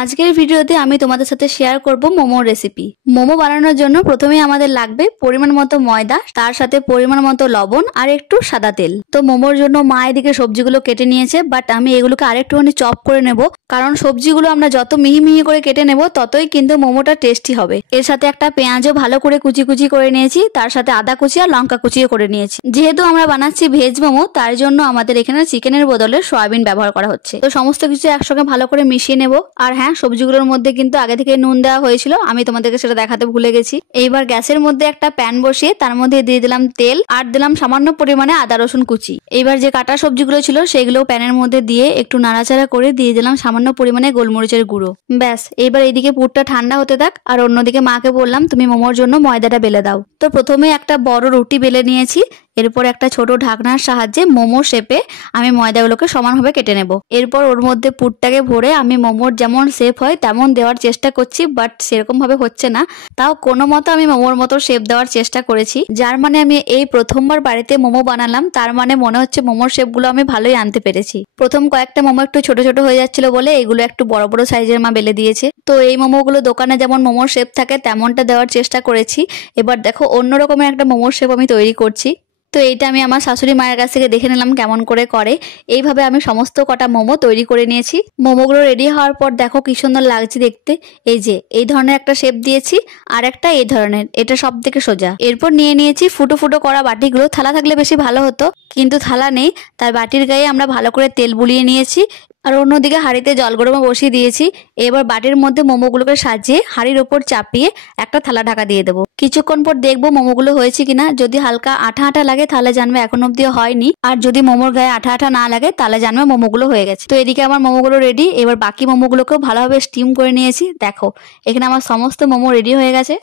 আজকের ভিডিওতে আমি তোমাদের সাথে শেয়ার করব মোমোর রেসিপি। মোমো বানানোর জন্য প্রথমেই আমাদের লাগবে পরিমাণ মতো ময়দা, তার সাথে পরিমাণ মতো লবণ আর একটু সাদা তেল। তো মোমোর জন্য মা এদিকে সবজিগুলো কেটে নিয়েছে, বাট আমি এগুলোকে আরেকটুখানি চপ করে নেব, কারণ সবজিগুলো আমরা যত মিহি মিহি করে কেটে নেব ততই কিন্তু মোমোটা টেস্টি হবে। এর সাথে একটা পেঁয়াজও ভালো করে কুচি কুচি করে নিয়েছি, তার সাথে আদা কুচি আর লঙ্কা কুচিও করে নিয়েছি। যেহেতু আমরা বানাচ্ছি ভেজ মোমো, তার জন্য আমাদের এখানে চিকেনের বদলে সয়াবিন ব্যবহার করা হচ্ছে। তো সমস্ত কিছু একসঙ্গে ভালো করে মিশিয়ে নেব। আর হ্যাঁ, সবজিগুলোর মধ্যে কিন্তু আগে থেকে নুন দেওয়া হয়েছিল, আমি তোমাদেরকে সেটা দেখাতে ভুলে গেছি। এইবার গ্যাসের মধ্যে একটা প্যান বসিয়ে তার মধ্যে দিয়ে দিলাম তেল আর দিলাম সামান্য পরিমাণে আদা রসুন কুচি। এইবার যে কাটা সবজিগুলো ছিল সেগুলো প্যানের মধ্যে দিয়ে একটু নাড়াচাড়া করে দিয়ে দিলাম সামান্য পরিমাণে গোলমরিচের গুঁড়ো। ব্যাস, এইবার এইদিকে পুরটা ঠান্ডা হতে থাক, আর অন্যদিকে মাকে বললাম তুমি মোমোর জন্য ময়দাটা বেলে দাও। তো প্রথমে একটা বড় রুটি বেলে নিয়েছি, এরপর একটা ছোট ঢাকনার সাহায্যে মোমো শেপে আমি ময়দাগুলোকে সমানভাবে কেটে নেব। এরপর ওর মধ্যে পুরটাকে ভরে আমি মোমোর যেমন শেপ হয় তেমন দেওয়ার চেষ্টা করছি, বাট সেরকম ভাবে হচ্ছে না। তাও কোনো মতো আমি মোমোর মতো শেপ দেওয়ার চেষ্টা করেছি, যার মানে আমি এই প্রথমবার বাড়িতে মোমো বানালাম, তার মানে মনে হচ্ছে মোমোর শেপগুলো আমি ভালোই আনতে পেরেছি। প্রথম কয়েকটা মোমো একটু ছোট ছোট হয়ে যাচ্ছিল বলে এগুলো একটু বড় বড় সাইজের মা বেলে দিয়েছে। তো এই মোমোগুলো দোকানে যেমন মোমোর শেপ থাকে তেমনটা দেওয়ার চেষ্টা করেছি। এবার দেখো অন্য রকমের একটা মোমোর শেপ আমি তৈরি করছি। তো এইটা আমি আমার শাশুড়ি মায়ের কাছ থেকে দেখে নিলাম কেমন করে করে। এইভাবে আমি সমস্ত কটা মোমো তৈরি করে নিয়েছি। মোমোগুলো রেডি হওয়ার পর দেখো কি সুন্দর লাগছে দেখতে। এই যে এই ধরনের একটা শেপ দিয়েছি, আর একটা এই ধরনের, এটা সব থেকে সোজা। এরপর নিয়ে নিয়েছি ফুটো ফুটো করা বাটিগুলো। থালা থাকলে বেশি ভালো হতো, কিন্তু থালা নেই, তাই বাটির গায়ে আমরা ভালো করে তেল বুলিয়ে নিয়েছি। আর অন্যদিকে হাঁড়িতে জল গরমে বসিয়ে দিয়েছি। এবার বাটির মধ্যে মোমোগুলোকে সাজিয়ে হাঁড়ির ওপর চাপিয়ে একটা থালা ঢাকা দিয়ে দেবো। কিছুক্ষণ পর দেখবো মোমোগুলো হয়েছে কিনা। যদি হালকা আঠা আঠা লাগে তাহলে জানবে এখন অব্দিও হয়নি, আর যদি মোমোর গায়ে আঠা আঠা না লাগে তাহলে জানবে মোমোগুলো হয়ে গেছে। তো এদিকে আমার মোমোগুলো রেডি। এবার বাকি মোমোগুলোকেও ভালোভাবে স্টিম করে নিয়েছি। দেখো এখানে আমার সমস্ত মোমো রেডি হয়ে গেছে।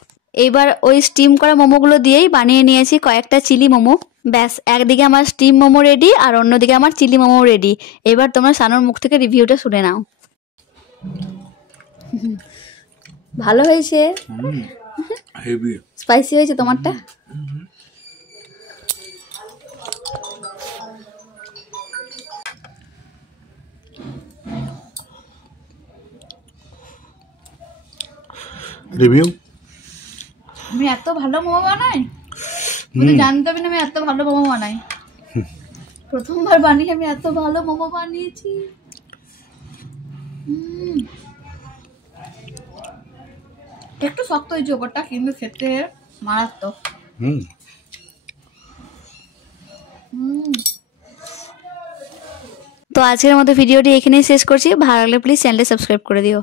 এইবার ওই স্টিম করা মোমোগুলো দিয়েই বানিয়ে নিয়েছি কয়েকটা চিলি মোমো। ব্যাস, একদিকে আমার স্টিম মোমো রেডি আর অন্যদিকে আমার চিলি মোমো রেডি। এবার তোমরা সানুর মুখ থেকে রিভিউটা শুনে নাও। ভালো হয়েছে? স্পাইসি হয়েছে তোমারটা? রিভিউ? আমি এত ভালো মোমো বানাই, তুমি জানতে না আমি এত ভালো মোমো বানাই। প্রথমবার বানিয়ে আমি এত ভালো মোমো বানিয়েছি। একটু শক্ত হয়েছে ওপরটা, কিন্তু খেতে মারাত্মক। তো আজকের মতো ভিডিওটি এখানেই শেষ করছি। ভালো লাগলে প্লিজ চ্যানেলটি সাবস্ক্রাইব করে দিও।